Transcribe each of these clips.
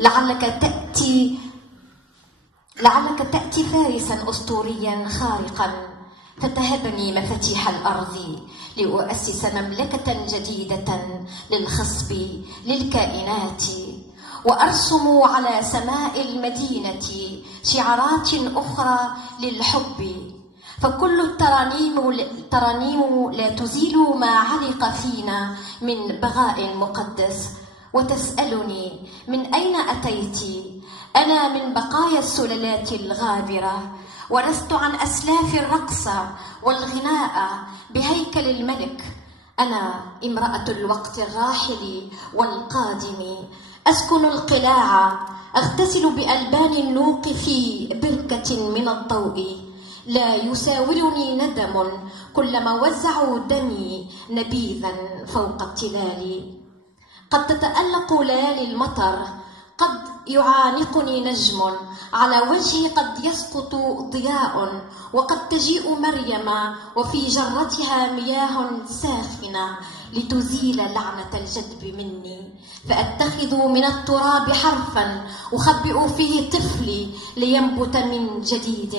لعلك تأتي فارسا أسطوريا خارقا فتهبني مفاتيح الأرض لأؤسس مملكة جديدة للخصب للكائنات، وأرسم على سماء المدينة شعارات أخرى للحب، فكل الترانيم لا تزيل ما علق فينا من بغاء مقدس. وتسألني من أين أتيت؟ أنا من بقايا السلالات الغابرة، ورثت عن أسلاف الرقص والغناء بهيكل الملك. أنا امرأة الوقت الراحل والقادم، أسكن القلاع، أغتسل بألبان النوق في بركة من الضوء، لا يساورني ندم كلما وزعوا دمي نبيذا فوق التلال. قد تتألق ليالي المطر، قد يعانقني نجم على وجهي، قد يسقط ضياء، وقد تجيء مريم وفي جرتها مياه ساخنة لتزيل لعنة الجدب مني، فأتخذ من التراب حرفا أخبئ فيه طفلي لينبت من جديد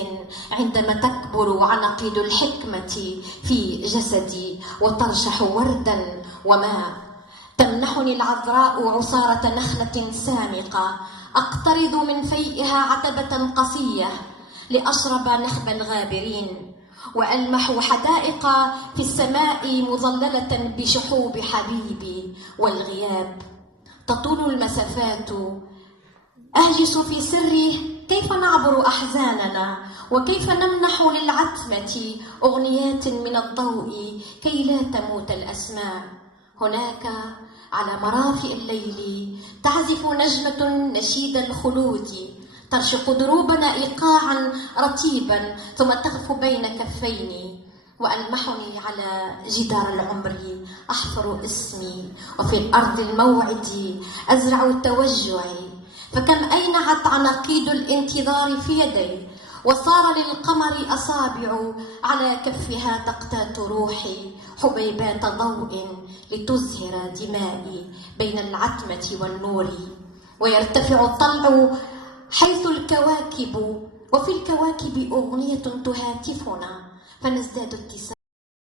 عندما تكبر عناقيد الحكمة في جسدي وترشح وردا وماء. تمنحني العذراء عصارة نخلة سامقة، أقترض من فيئها عتبة قصية لأشرب نخب الغابرين، وألمح حدائق في السماء مظللة بشحوب حبيبي والغياب. تطول المسافات، أهجس في سري كيف نعبر أحزاننا، وكيف نمنح للعتمة أغنيات من الضوء كي لا تموت الأسماء. هناك على مرافئ الليل تعزف نجمة نشيد الخلود، ترشق دروبنا إيقاعا رتيبا ثم تغفو بين كفيني، وألمحني على جدار العمر أحفر اسمي، وفي الأرض الموعد أزرع التوجع. فكم أينعت عناقيد الانتظار في يدي، وصار للقمر أصابع على كفها تقتات روحي حبيبات ضوء لتزهر دمائي بين العتمة والنور. ويرتفع الطلع حيث الكواكب، وفي الكواكب أغنية تهاتفنا، فنزداد اتساعا.